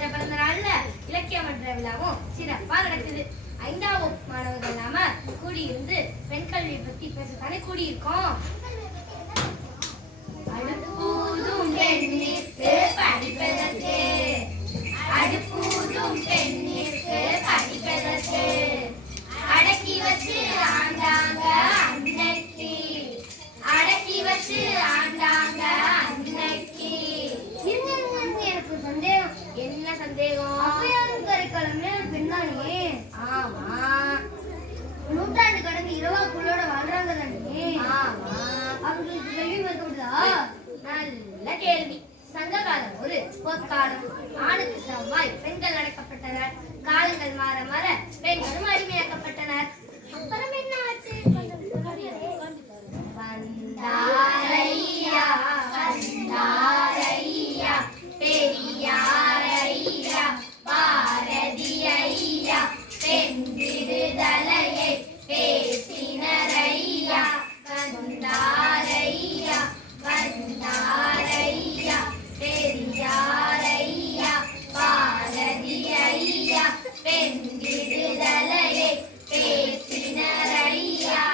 காமராஜா பிறந்த நாள்ல இலக்கிய மன்ற விழாவும் சிறப்பா நடக்குது. 5ஆம் வகுப்பு மாணவர்கள் நாம கூடியிருந்து பெண் கல்வியை பத்தி பேசத்தானே கூடியிருக்கோம். அடுப்பூதும் பெண்ணிற்கு படிப்பதற்கு, அடுப்பூதும் பெண்ணிற்கு படிப்பதற்கு, அடக்கி வச்சு ஆண்டாங்க அன்னைக்கு, அடக்கி வச்சு ஆண்டாங்க அன்னைக்கு. எனக்கு சந்தேகம். என்ன சந்தேகம்? கரைக்காலமே பெண்தானே? ஆமா. நூற்றாண்டு கடந்து இரவாக்குள்ளோட வாழ்றாங்க தானே? ஆமா. அவங்களுக்கு கல்வி மறுக்கப்படுதா? நல்ல கேள்வி. சங்க காலம் ஒரு பொற்காலம். ஆணுக்கு சமமாய் பெண்கள் அடக்கப்பட்டனர். காலங்கள் மாற மாற பெண்களும் அடிமையாக்கப்பட்டனர். அப்புறம் என்ன ஆச்சு? வந்தாரையா வந்தாரையா பெரியாரையா பாரதி ஐயா பெண் விடுதலையை பேசினரையா. வந்தாரையா வந்தாரையா பெரியாரையா பாரதி ஐயா பெண் விடுதலையை பேசினரையா.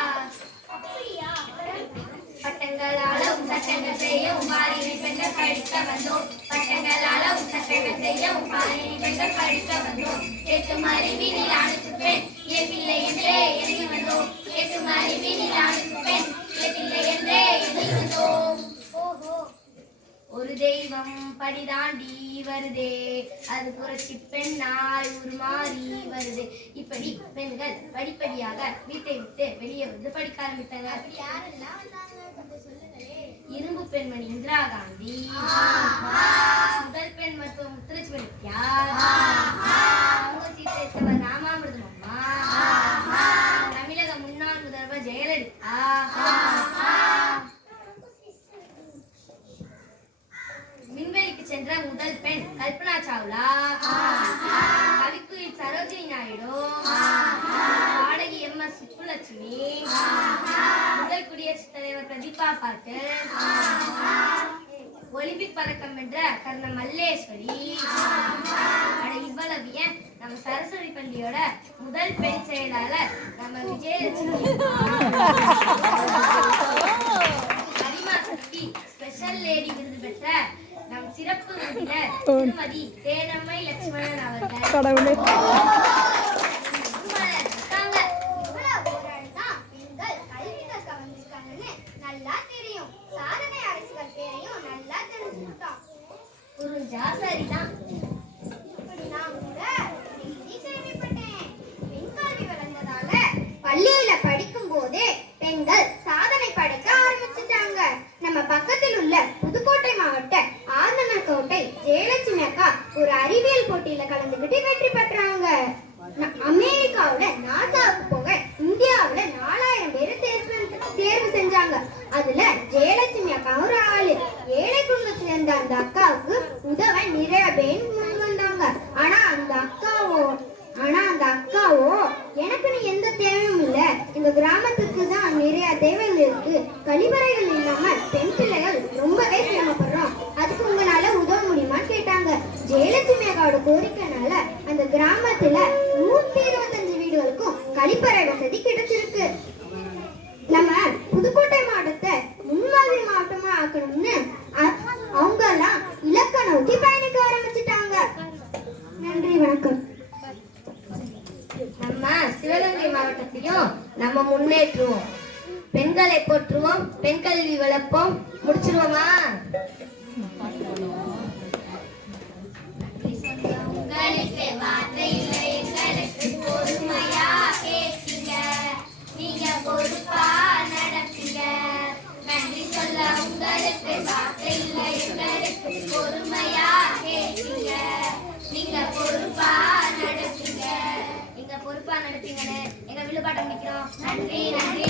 பட்டங்களாலும் சட்டங்கள் செய்யவும் பாரினை பெண்கள் படிக்க வந்தோம். பட்டங்களாலும் சட்டங்கள் செய்யவும் பாரினை பெண்கள் படிக்க வந்தோம். எட்டும் அறிவினில் ஆணுக்கு பெண் ஏற்பில்லை என்றே எண்ணி வந்தோம். எட்டும் அறிவினில் ஆணுக்கு பெண் ஏற்பில்லை என்றே எண்ணி வந்தோம். ஒரு தெய்வம் படிதாண்டி வருதே, அது புரட்சி பெண்ணாய் உருமாறி வருது. இப்படி பெண்கள் படிப்படியாக வீட்டை விட்டு வெளியே வந்து படிக்க ஆரம்பித்தாங்க. இரும்பு பெண்மணி இந்திரா காந்தி, முதல் பெண் மருத்துவ முத்துலட்சுமி ரெட்டியார், அவங்க சீர்திருத்தவர் ராமாமிர்தம் அம்மா, தமிழக முன்னாள் முதல்வர் ஜெயலலிதா, விண்வெளிக்கு சென்ற முதல் பெண் கல்பனா சாவ்லா, கவிக்குயில் சரோஜினி நாயுடு, பாடகி எம்.எஸ். சுப்புலட்சுமி, முதல் குடியரசுத் தலைவர் பிரதீபா பாட்டீல், ஒலிம்பிக் பதக்கம் வென்ற கர்ணம் மல்லேஸ்வரி. இவ்வளவு ஏன் நம்ம சரஸ்வதி பள்ளியோட முதல் பெண் செயலாளர் நம்ம விஜயலட்சுமி, கரிமா சக்தி ஸ்பெஷல் லேடி விருது பெற்ற நம் சிறப்பு விருந்தினர் திருமதி தேனம்மை லட்சுமணன் அவர்கள். சரிதான். பள்ளியில படிக்கும் போதே பெண்கள் சாதனை படைக்க ஆரம்பிச்சுட்டாங்க. நம்ம பக்கத்தில் உள்ள புதுக்கோட்டை மாவட்ட ஆர்னமர்கோட்டை ஜெயலட்சுமி அக்கா ஒரு அறிவியல் போட்டியில கலந்துகிட்டு வெற்றி பெற்றாங்க. அமெரிக்காவுல நாசாவுக்கு போக இந்தியாவுல 4000 பேர் தேர்வு செஞ்சாங்க. அதுல ஜெயலட்சுமி அக்கா ஒரு ஆளு. ஏழை குடும்பத்துல இருந்த அந்த அக்காவுக்கு உதவ நிறைய பேர் முன் வந்தாங்க. ஆனா அந்த அக்காவோ எனக்குன்னு எந்த தேவையும் இல்ல, இந்த கிராமத்துக்கு தான் நிறைய தேவைகள் இருக்கு, கழிவறைகள் இல்லாம பெண் பிள்ளைகள் ரொம்பவே சிரமப்படுறோம், அதுக்கு உங்களால உதவ முடியுமான்னு கேட்டாங்க. ஜெயலட்சுமி அக்காவோட கோரிக்கைனால அந்த கிராமத்துல 125 வீடுகளுக்கும் கழிப்பறை வசதி கிடைச்சிருக்கு. நம்ம புதுக்கோட்டை மாவட்டத்தை முன்மாதிரி மாவட்டமா ஆக்கணும்னு அவங்க எல்லாம் இலக்க நோக்கி பயணிக்க ஆரம்பிச்சுட்டாங்க. நன்றி, வணக்கம். நம்ம சிவகங்கை மாவட்டத்தையும் நம்ம முன்னேற்றுவோம், பெண்களை போற்றுவோம், பெண் கல்வி வளர்ப்போம். முடிச்சிருவோமா? உங்களுக்கு வார்த்தை இல்லை, எங்களுக்கு பொறுமையா கேட்டீங்க, நீங்க பொறுப்பா நடப்பீங்க. நன்றி சொல்ல உங்களுக்கு வார்த்தை இல்லை, எங்களுக்கு பொறுமையா கேட்டீங்க, நீங்க பொறுப்பா நடப்பீங்க. நீங்க பொறுப்பா நடப்பீங்கன்னு எங்க விழுப்பாட்டம் முடிக்கிறோம். நன்றி நன்றி.